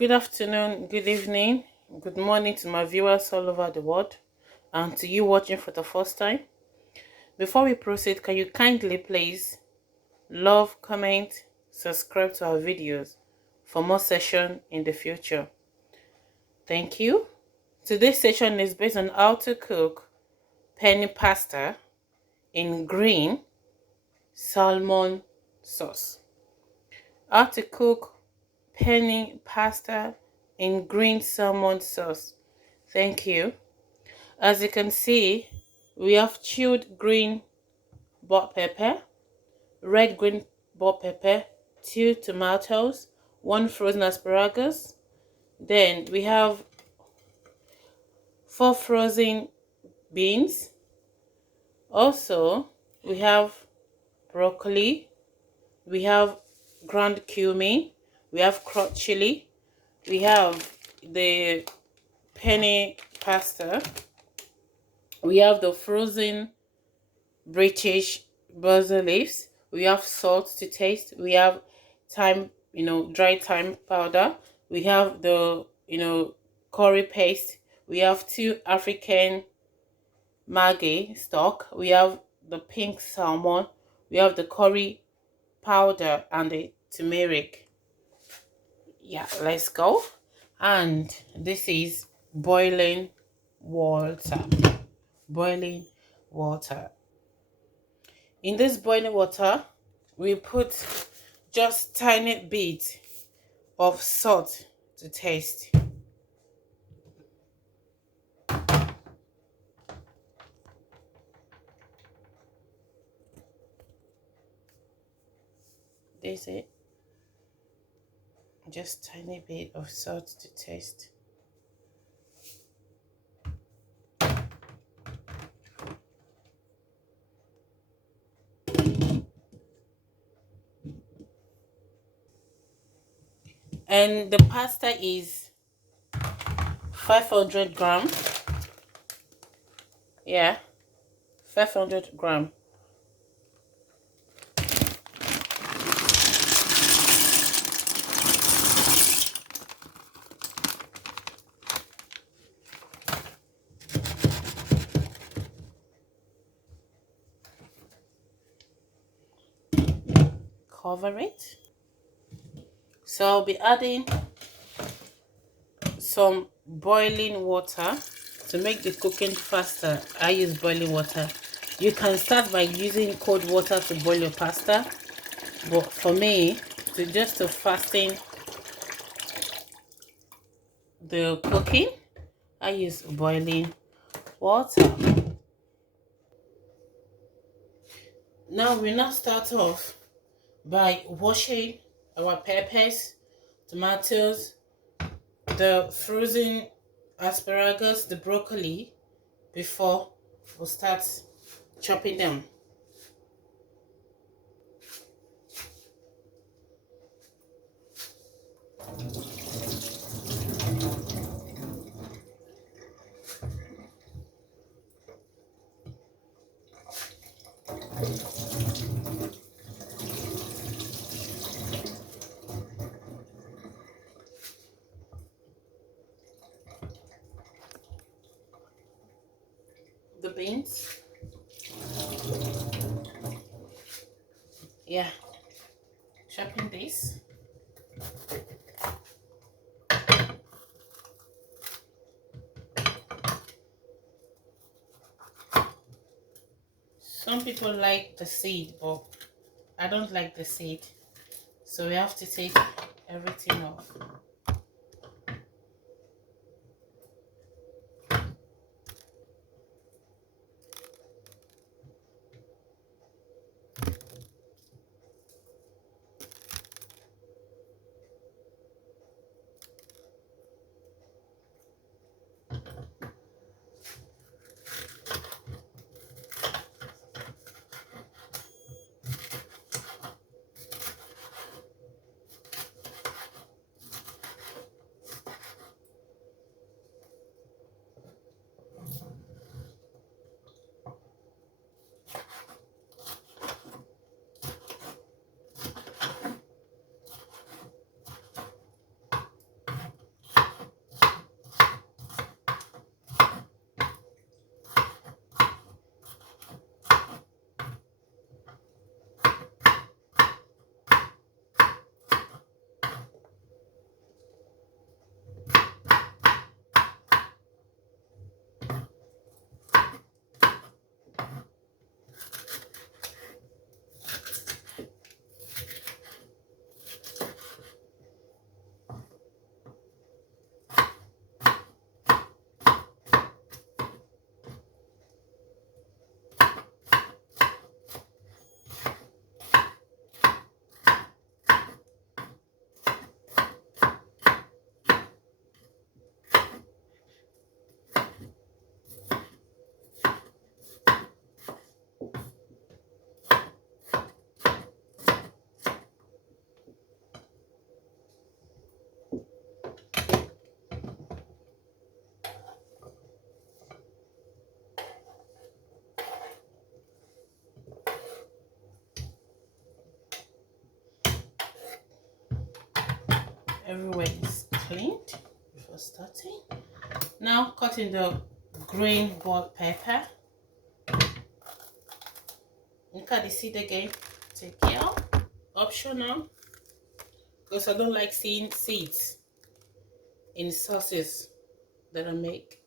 Good afternoon, good evening, good morning to my viewers all over the world and to you watching for the first time. Before we proceed, can you kindly please love, comment, subscribe to our videos for more session in the future. Thank you. Today's session is based on how to cook penny pasta in green salmon sauce. How to cook penny pasta in green salmon sauce. Thank you. As you can see, we have chilled green bell pepper, red green bell pepper, 2 tomatoes, 1 frozen asparagus. Then we have 4 frozen beans. Also, we have broccoli, we have ground cumin, we have crushed chili, we have the penny pasta, we have the frozen British basil leaves, we have salt to taste, we have thyme, dry thyme powder, we have the curry paste, we have 2 African Maggi stock, we have the pink salmon, we have the curry powder and the turmeric. Yeah, let's go. And this is boiling water. Boiling water. In this boiling water, we put just tiny bit of salt to taste. This is just tiny bit of salt to taste. And the pasta is 500 gram. Yeah, 500 gram. Cover it. So I'll be adding some boiling water to make the cooking faster. I use boiling water. You can start by using cold water to boil your pasta, but for me, to fasten the cooking, I use boiling water. Now we now start off by washing our peppers, tomatoes, the frozen asparagus, the broccoli before we start chopping them. The beans, yeah, chopping this. Some people like the seed, but I don't like the seed, so we have to take everything off. everywhere is cleaned before starting. Now cutting the green bell pepper. Look at the seed again. Take care. Optional, because I don't like seeing seeds in sauces that I make.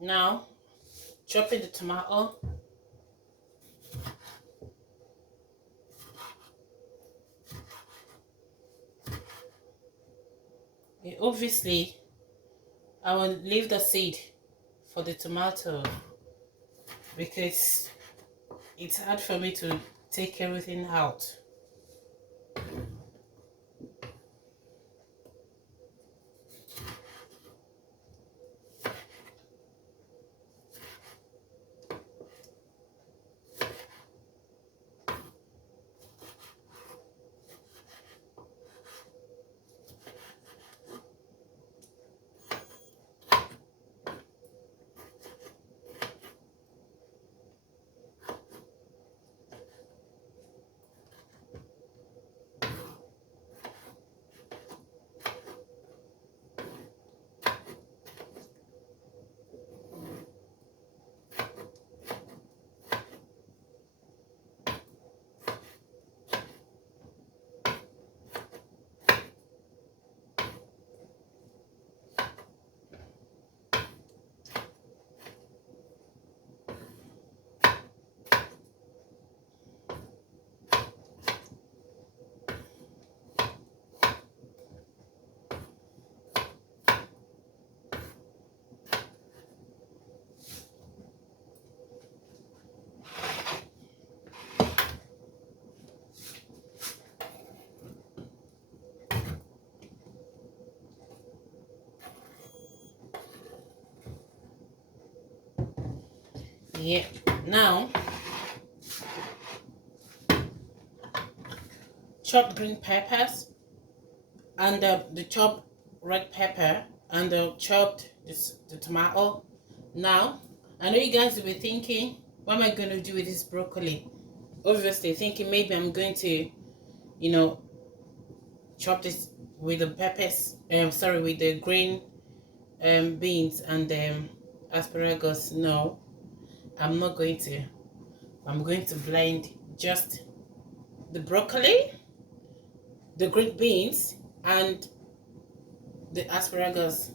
Now chopping the tomato. Obviously, I will leave the seed for the tomato because it's hard for me to take everything out. Yeah. Now chop green peppers and the chopped red pepper and the chopped the tomato. Now I know you guys will be thinking, what am I going to do with this broccoli? Obviously thinking maybe I'm going to, chop this with the peppers. Sorry, with the green beans and asparagus. No, I'm not going to. I'm going to blend just the broccoli, the green beans, and the asparagus.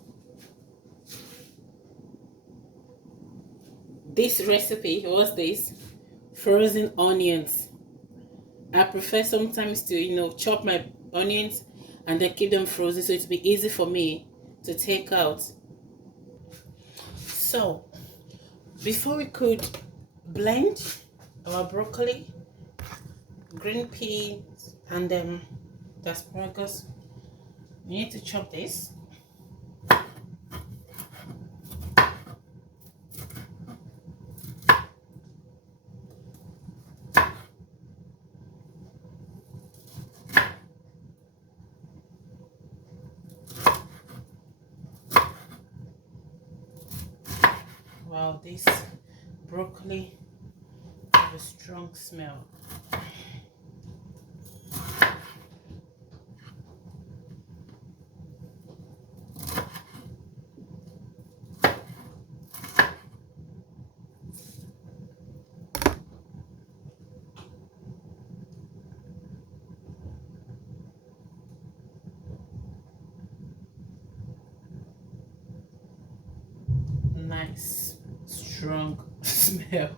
This recipe was this frozen onions. I prefer sometimes to, chop my onions and then keep them frozen so it'll be easy for me to take out. So, before we could blend our broccoli, green peas, and the asparagus, we need to chop this. Wow, this broccoli has a strong smell. Nice, strong smell.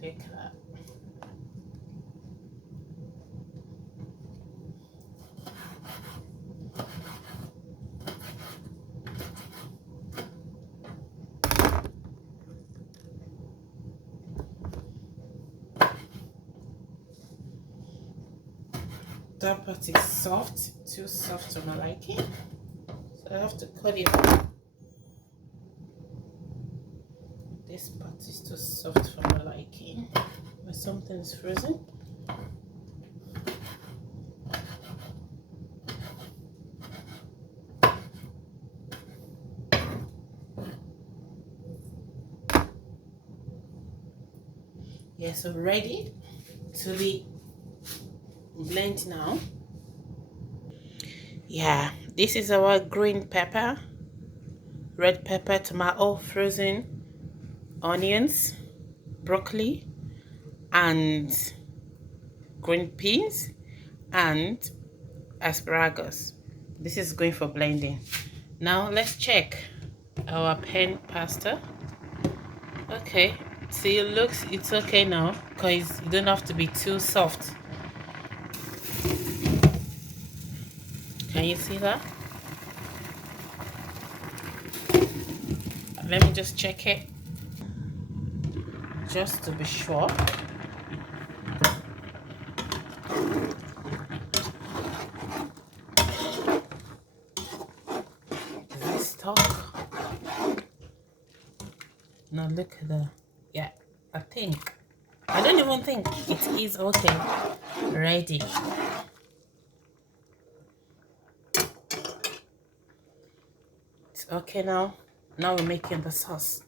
Look at that. That part is soft, too soft to my liking. So I have to cut it out. This part is too soft for my liking. When something is frozen. Yeah, so ready to be blend now. Yeah, this is our green pepper, red pepper, tomato, frozen onions, broccoli, and green peas, and asparagus. This is going for blending. Now let's check our pen pasta. Okay, see, it's okay now because you don't have to be too soft. Can you see that? Let me just check it just to be sure. Is it stuck? Now look at the, yeah, I don't even think it is okay. Ready. It's okay now. Now we're making the sauce.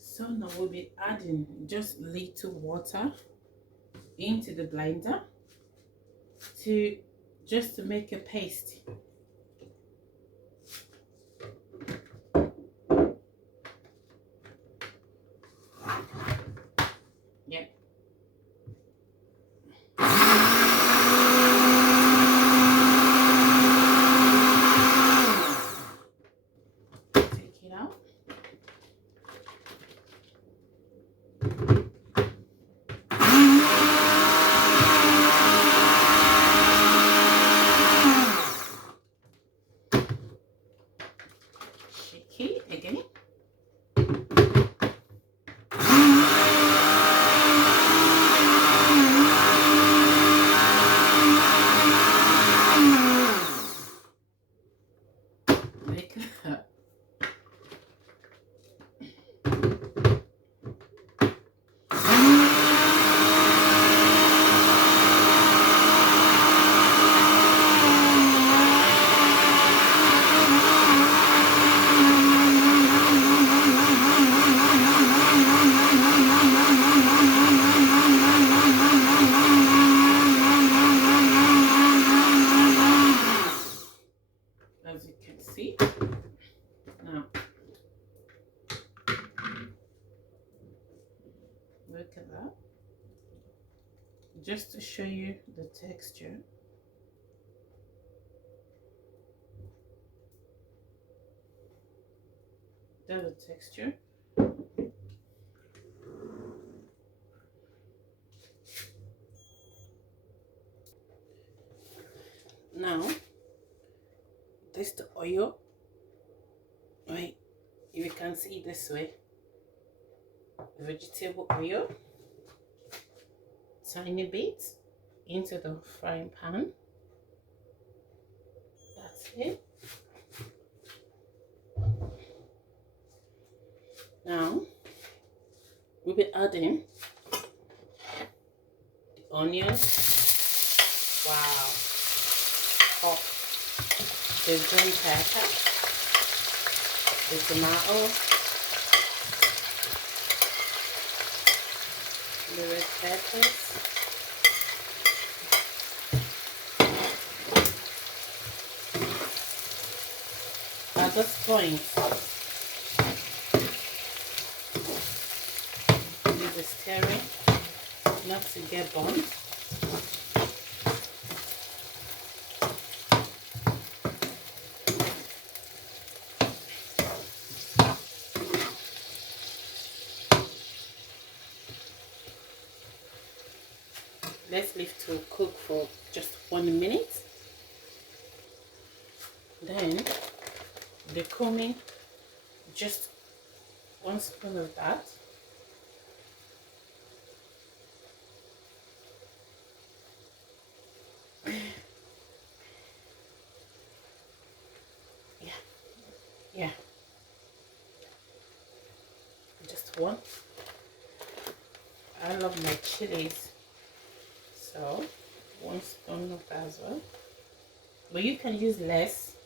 So now we'll be adding just little water into the blender to make a paste. Yep. Take it out. look at that. Just to show you the texture. That's the texture. Now, this the oil. Right, if you can see this way, vegetable oil, tiny bit into the frying pan. That's it. Now we'll be adding the onions. Wow. Oh, the green pepper, the tomato, the red peppers, at this point do the stirring not to get burnt. Let's leave to cook for just 1 minute. Then the cumin, just 1 spoon of that. Yeah, just one. I love my chilies, so 1 spoon of that as well. But you can use less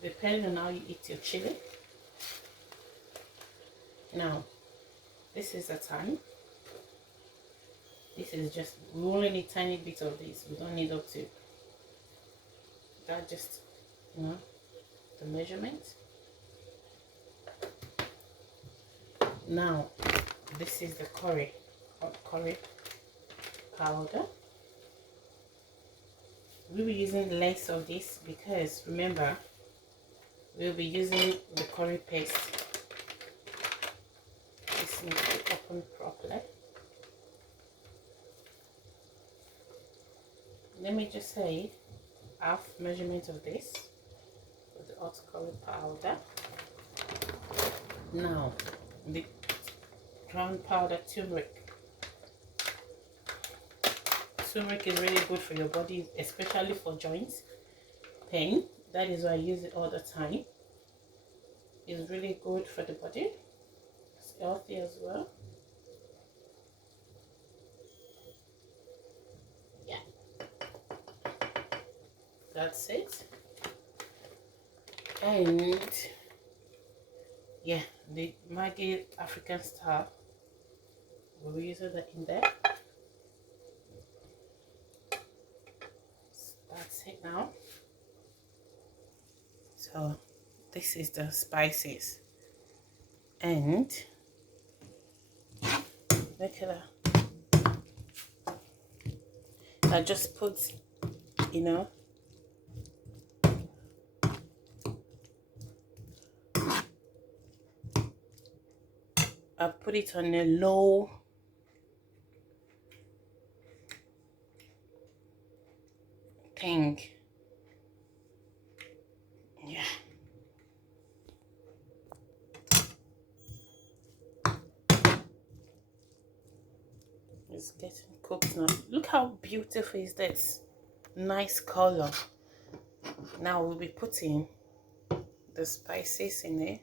depending on how you eat your chili. Now, this is the time. This is just, we only need tiny bit of this. We don't need up to that, just, you know, the measurement. Now, this is the curry, hot curry powder. We'll be using less of this because remember, we'll be using the curry paste. This needs to be opened properly. Let me just say half measurement of this with the hot curry powder. Now, the ground powder turmeric. Turmeric is really good for your body, especially for joints pain. That is why I use it all the time. It's really good for the body. It's healthy as well. Yeah, that's it. And yeah, the Maggi African style, we'll be using that in there. That's it now. So this is the spices, and look at that. I just put, you know, I put it on a low thing. Yeah. It's getting cooked now. Look how beautiful is this. Nice color. Now we'll be putting the spices in it.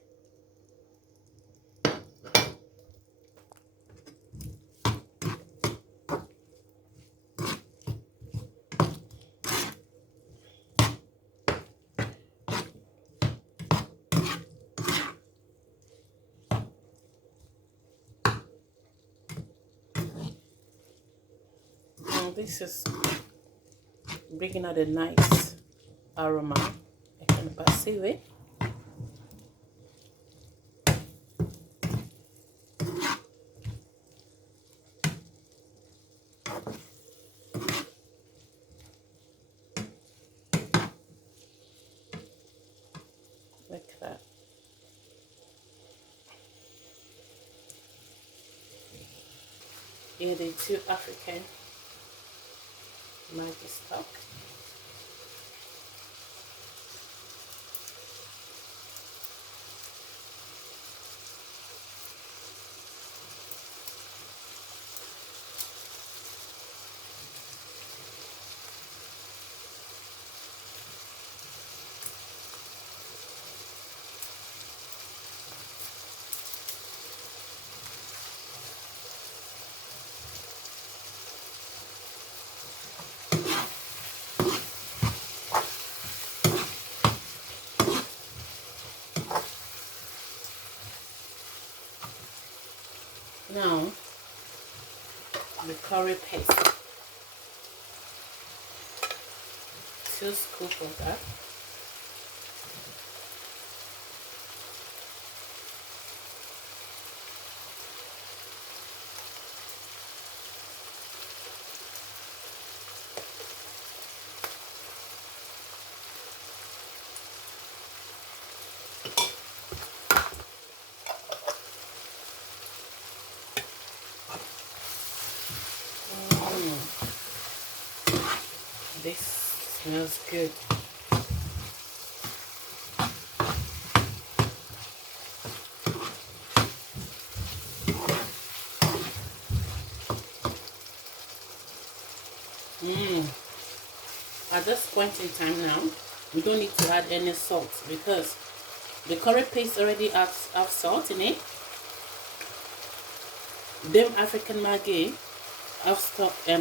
This is bringing out a nice aroma. I can perceive it. Here the two African Maggi stock. Now the curry paste, 2 scoops of that. This smells good. At this point in time now, we don't need to add any salt because the curry paste already have salt in it. Them African Maggi have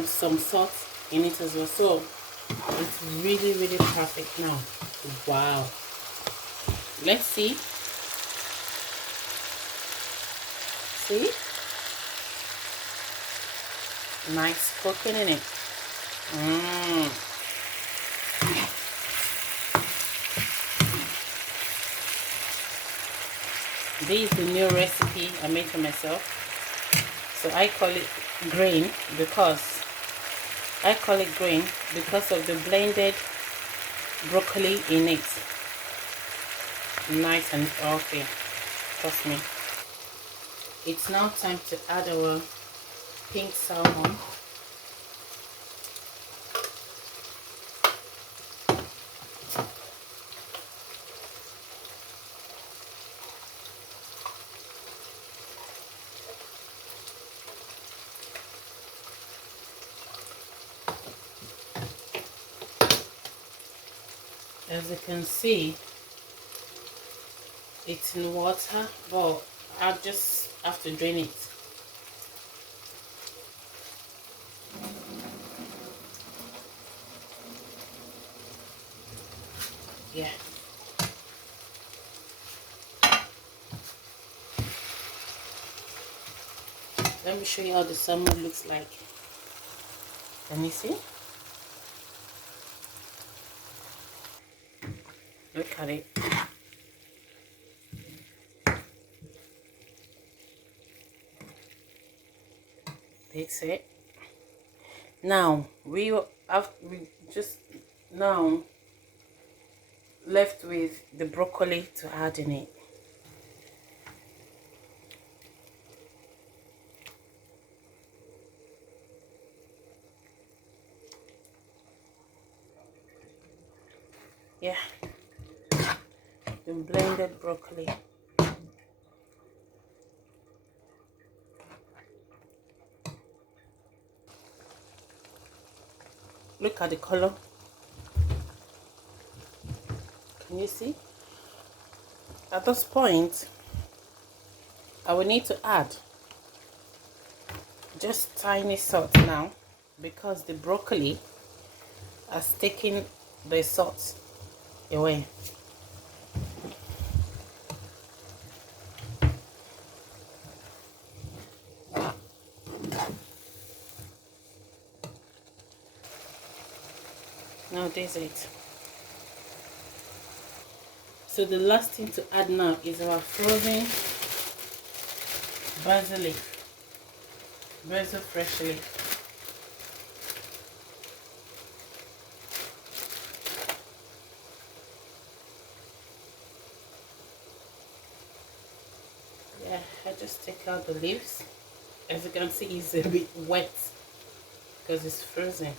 some salt in it as well, so it's really perfect now. Wow. Let's see. See? Nice cooking in it. This is the new recipe I made for myself. So I call it grain because of the blended broccoli in it. Nice and healthy. Trust me. It's now time to add our pink salmon. As you can see, it's in water, but I'll just have to drain it. Yeah. Let me show you how the salmon looks like. Can you see? Look at it. That's it. Now we just now left with the broccoli to add in it. Yeah, the blended broccoli. Look at the color. Can you see? At this point, I will need to add just tiny salt now because the broccoli has taken the salt away. Now this is it. So the last thing to add now is our frozen basil leaf, basil fresh leaf. Yeah, I just take out the leaves As you can see, it's a bit wet because it's frozen.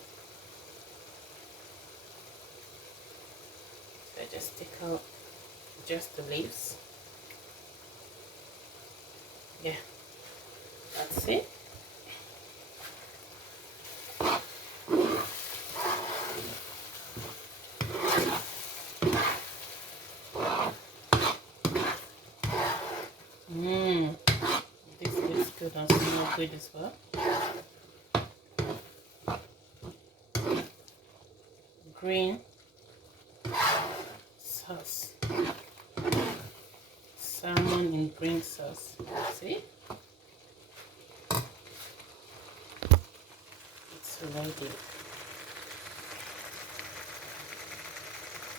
So I just take out just the leaves. Yeah, that's it. This looks good and smells good as well. Green sauce. Salmon in green sauce. See? It's ready.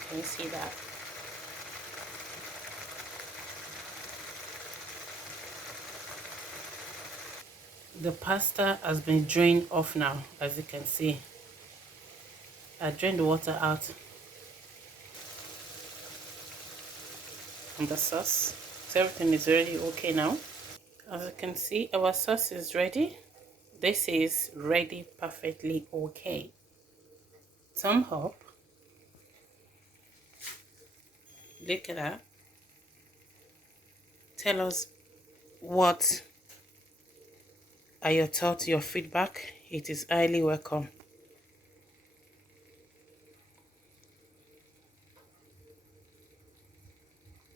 Can you see that? The pasta has been drained off now, as you can see. I drained the water out from the sauce. So everything is already okay now. As you can see, our sauce is ready. This is ready perfectly okay. Thumb up. Look at that. Tell us what are your thoughts, your feedback. It is highly welcome.